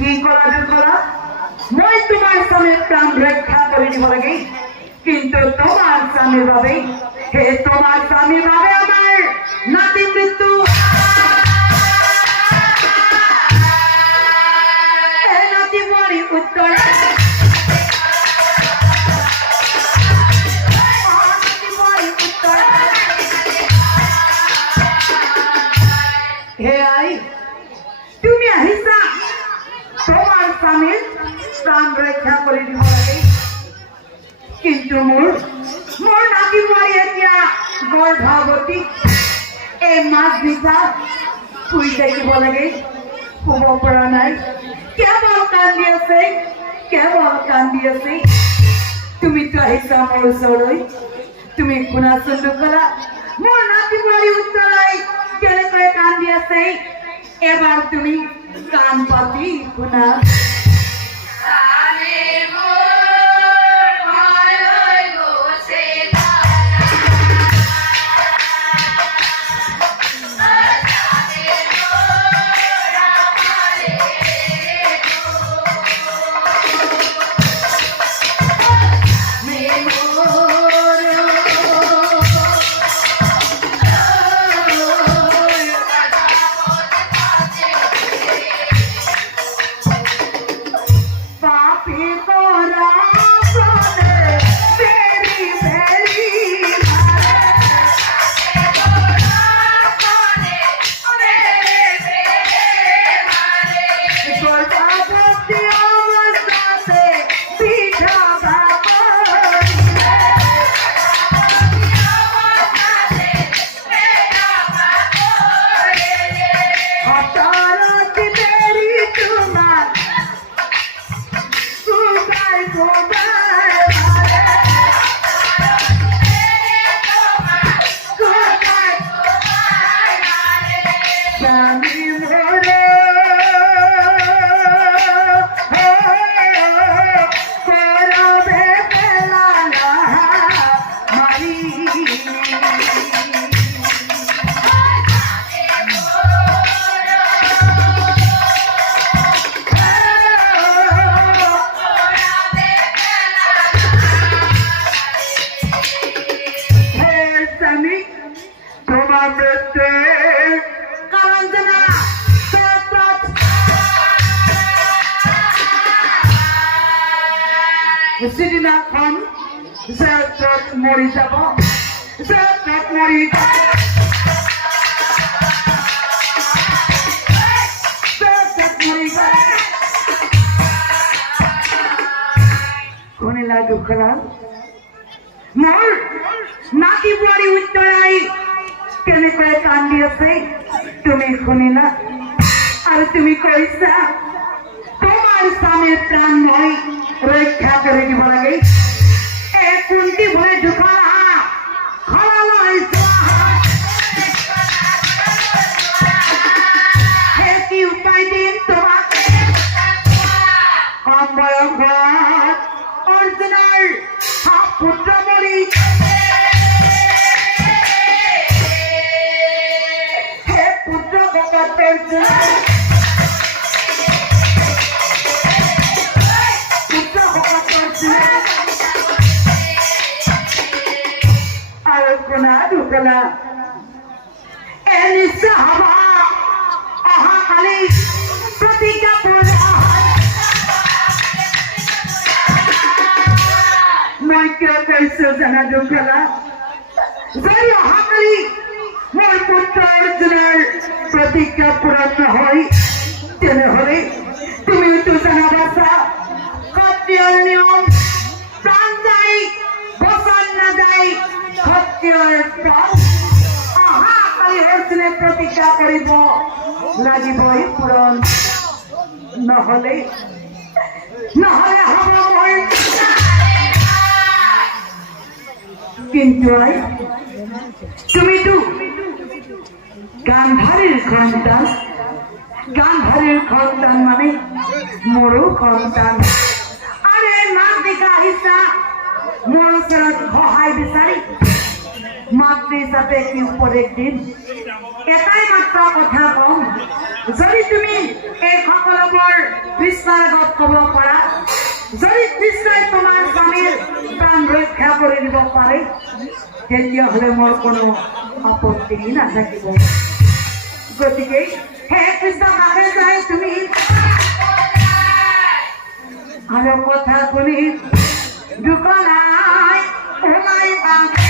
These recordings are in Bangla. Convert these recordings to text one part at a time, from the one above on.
কি করা ৰক্ষা কৰি দিব লাগে কিন্তু তোমার স্বামী ভাবে হে তোমার স্বামী বাবে আমার নাতি মৃত্যু। এই মোৰ মোৰ নাতি বোৱাৰী এতিয়া গৰ্ভৱতী। এই মাছ নিশা শুই থাকিব লাগে, শুব পৰা নাই। কেৱল কান্দি আছে? কেৱল কান্দি আছে? তুমিতো আহিছা ওচৰলৈ। তুমি শুনাচোন দুখলা মোৰ নাতি বোৱাৰী উত্তৰাই কেনেকৈ কান্দি আছে? এবাৰ তুমি কাণ পাতি শুনা। Oh, যে তত মৰি যাব যে তত মৰি যে শুনিলা দুখলা মোৰ নাতি বোৱাৰী উত্তৰাই কেনেকৈ কান্দি আছে তুমি শুনিলা? আৰু তুমি কৈছা তোমাৰ স্বামীৰ প্ৰাণ মই ৰক্ষা কৰি দিব লাগে এই কুন্তি ভৰে দুখৰ মই কিয় কৈছো জানা দুখনা যদি অহাকালি মোৰ পুত্ৰ অৰ্জুনৰ প্ৰতিজ্ঞা পূৰণ নহয় নিয়ম। অহাকালি অৰ্জুনে প্ৰতিজ্ঞা কৰিব লাগিবই পূৰণ নহলে নহলে হ'ব মোৰ কিন্তু তুমিতো গান্ধাৰীৰ সন্তান। গান্ধাৰীৰ সন্তান মানে মোৰো সন্তান। এই মাক দেখা আহিছা মোৰ ওচৰত সহায় বিচাৰি। মাতৃ কি উপদেশ দিম এটাই মাত্ৰ কথা কম। যদি তুমি এই সকলোবোৰ কৃষ্ণৰ আগত ক'ব পাৰা যদি কৃষ্ণই তোমাৰ স্বামীৰ প্ৰাণ ৰক্ষা কৰি দিব পাৰে তেতিয়াহ'লে মোৰ কোনো আপত্তি নাথাকিব। গতিকে হে কৃষ্ণ ভাবে যায় তুমি আৰু কথা শুনি দোকানাই ওলাইবা অ,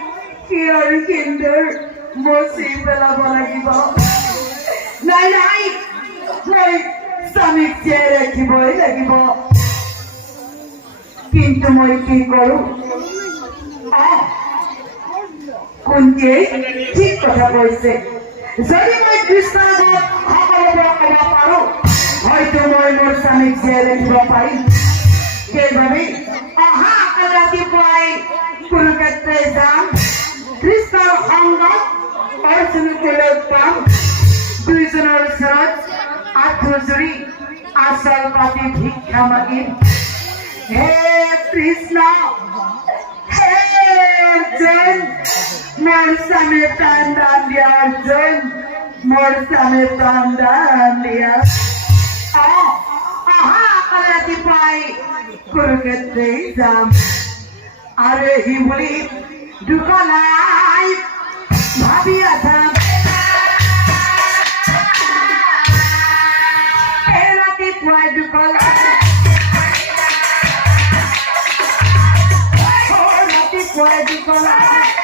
কিয়ৰ কিন্দৰ মচি পেলাব লাগিব নাই নাই মই স্বামীক জীয়াই ৰাখিবই লাগিব কিন্তু মই কি কৰোঁ আহ কুন্তিয়ে ঠিক কথা কৈছে যদি মই কৃষ্ণৰ আগত সকলোবোৰ ক'ব পাৰোঁ হয়তো মই মোৰ স্বামীক জীয়াই ৰাখিব পাৰিম সেইবাবে অহা ৰাতিপুৱাই কুৰুক্ষেত্ৰই যাম কৃষ্ণৰ সংগত অৰ্জুনকে লগ পাম দুইজনৰ ওচৰত আঁঠু জুৰি আচল পাতি ভিক্ষা মাগিম হে কৃষ্ণ হে অৰ্জুন মোৰ স্বামী প্ৰাণ দান দিয়া অৰ্জুন মোৰ স্বামী প্ৰাণ দান দিয়া অ, অহা আকৌ ৰাতিপুৱাই কুৰুক্ষেত্ৰই যাম আৰু সি বুলি দোকানাই ভাবি আছা এই ৰাতিপুৱাই দোকানাই ৰাতিপুৱাই দোকানাই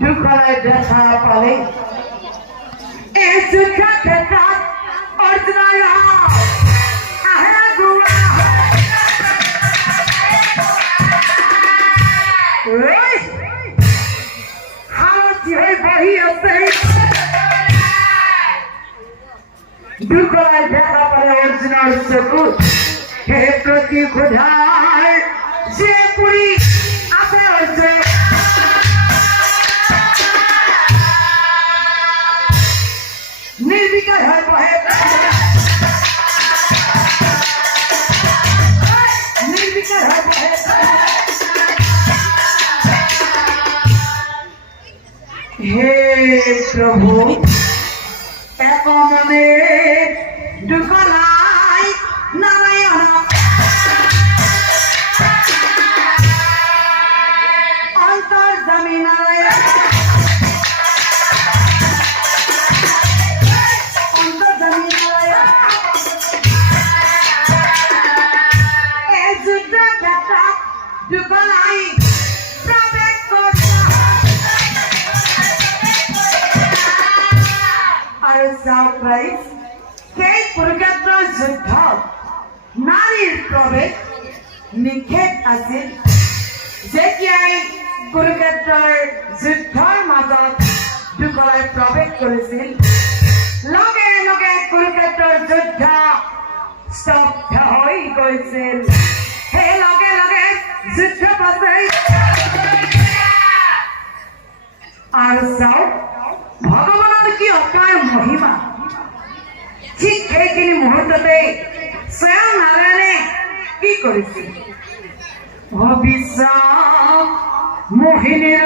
দুকলাই দেখা পালে এই শিক্ষা ক্ষেত্ৰত অৰ্জুনৰ আহে গুৱা Oi! Halte হৈ বহি আছে দুকলাই দেখা পালে অৰ্জুনৰ চকুত সেই প্ৰতি সোধাৰ যে পুৰি প্রভু। এক মনে দুকলাই নারায়ণ। অন্তর জমিন ৰাইজ সেই কুৰুক্ষেত্ৰৰ যুদ্ধত আছিল। যেতিয়াই কুৰুক্ষেত্ৰৰ যুদ্ধৰ মাজত যুগলাই প্ৰৱেশ কৰিছিল, লগে লগে কুৰুক্ষেত্ৰৰ যুদ্ধ স্তব্ধ হৈ গৈছিল। সেই লগে লগে যুদ্ধ পাছত আৰু চাওক ভগৱানৰ কি অপাৰ মহিমা ঠিক সেইখিনি মুহূৰ্ততে স্বয়ং নাৰায়ণে কি কৰিছিল ভবিষ্যৎ মোহিনীৰ